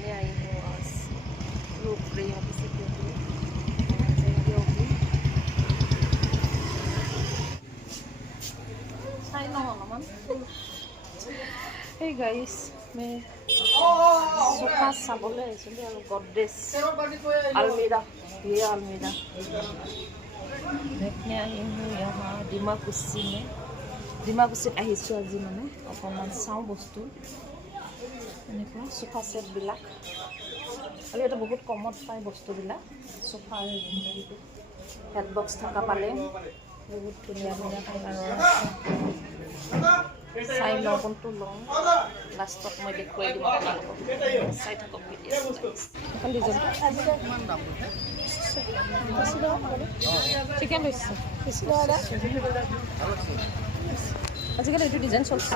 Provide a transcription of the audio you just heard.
देखने आई हूँ आज लोग यहाँ पे जाएंगे होगी चाय ना अलमान hey guys मैं सोफा चाबले आइছিলোঁ আৰু गॉडरेज अलमीरा ये अलमीरा देखने आई हूँ यहाँ डिमाकुसी में ডিমাকুছিত আহিছোঁ আজি মানে অকণমান চাওঁ বস্তু এনেকুৱা সোফা সেটবিলাক আৰু এটা বহুত কমত পায় বস্তুবিলাক সোফাৰ হেড বক্স থকা পালে বহুত ধুনীয়া ধুনীয়া কালাৰৰ আছে চাই লওঁ কোনটো লওঁ লাষ্টত মই দেখুৱাই দিম আপোনালোকক চাই থাকক ভিডিঅ' এখন ডিজাইনটো কিমান দাম ঠিকে লৈছে আজিকালি এইটো ডিজাইন চলছে